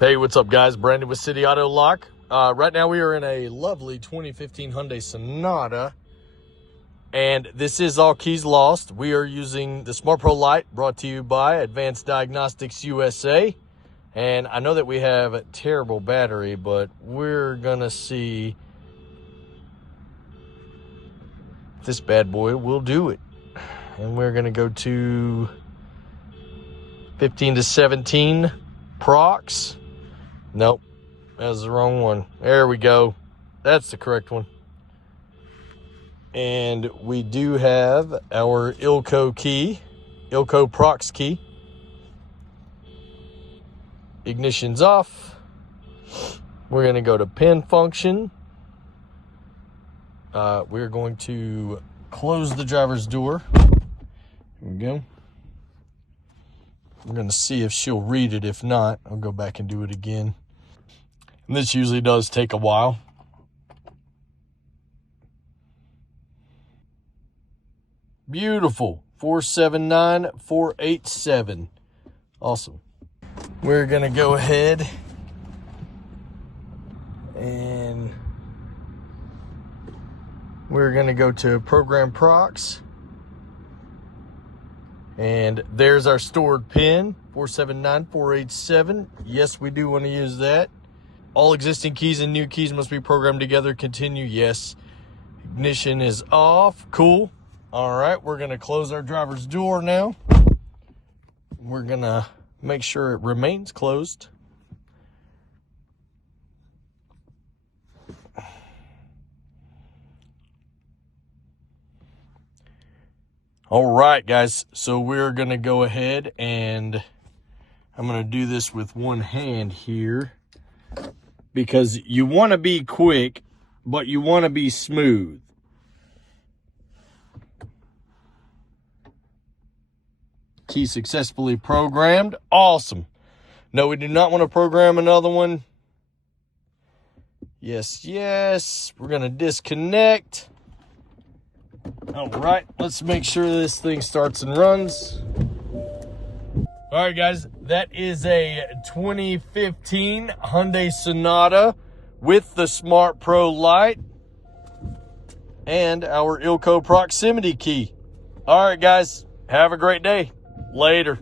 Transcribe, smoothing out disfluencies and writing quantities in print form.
Hey, what's up, guys? Brandon with City Auto Lock. Right now we are in a lovely 2015 Hyundai Sonata, and this is all keys lost. We are using the Smart Pro Lite, brought to you by Advanced Diagnostics USA. And I know that we have a terrible battery, but we're gonna see if this bad boy will do it. And we're gonna go to 15 to 17 procs. Nope, that's the wrong one. There we go. That's the correct one. And we do have our ILCO key, ILCO procs key. Ignition's off. We're going to go to pin function. We're going to close the driver's door. Here we go. We're going to see if she'll read it. If not, I'll go back and do it again. And this usually does take a while. Beautiful. 479487. Awesome. We're going to go ahead and we're going to go to Program Procs. And there's our stored pin, 479487. Yes, we do want to use that. All existing keys and new keys must be programmed together. Continue. Yes. Ignition is off. Cool. All right, we're going to close our driver's door now. We're going to make sure it remains closed. All right, guys, so we're going to go ahead and I'm going to do this with one hand here because you want to be quick, but you want to be smooth. Key successfully programmed. Awesome. No, we do not want to program another one. Yes, yes. We're going to disconnect. All right, let's make sure this thing starts and runs. All right, guys, that is a 2015 Hyundai Sonata with the Smart Pro Lite and our ILCO proximity key. All right, guys, have a great day. Later.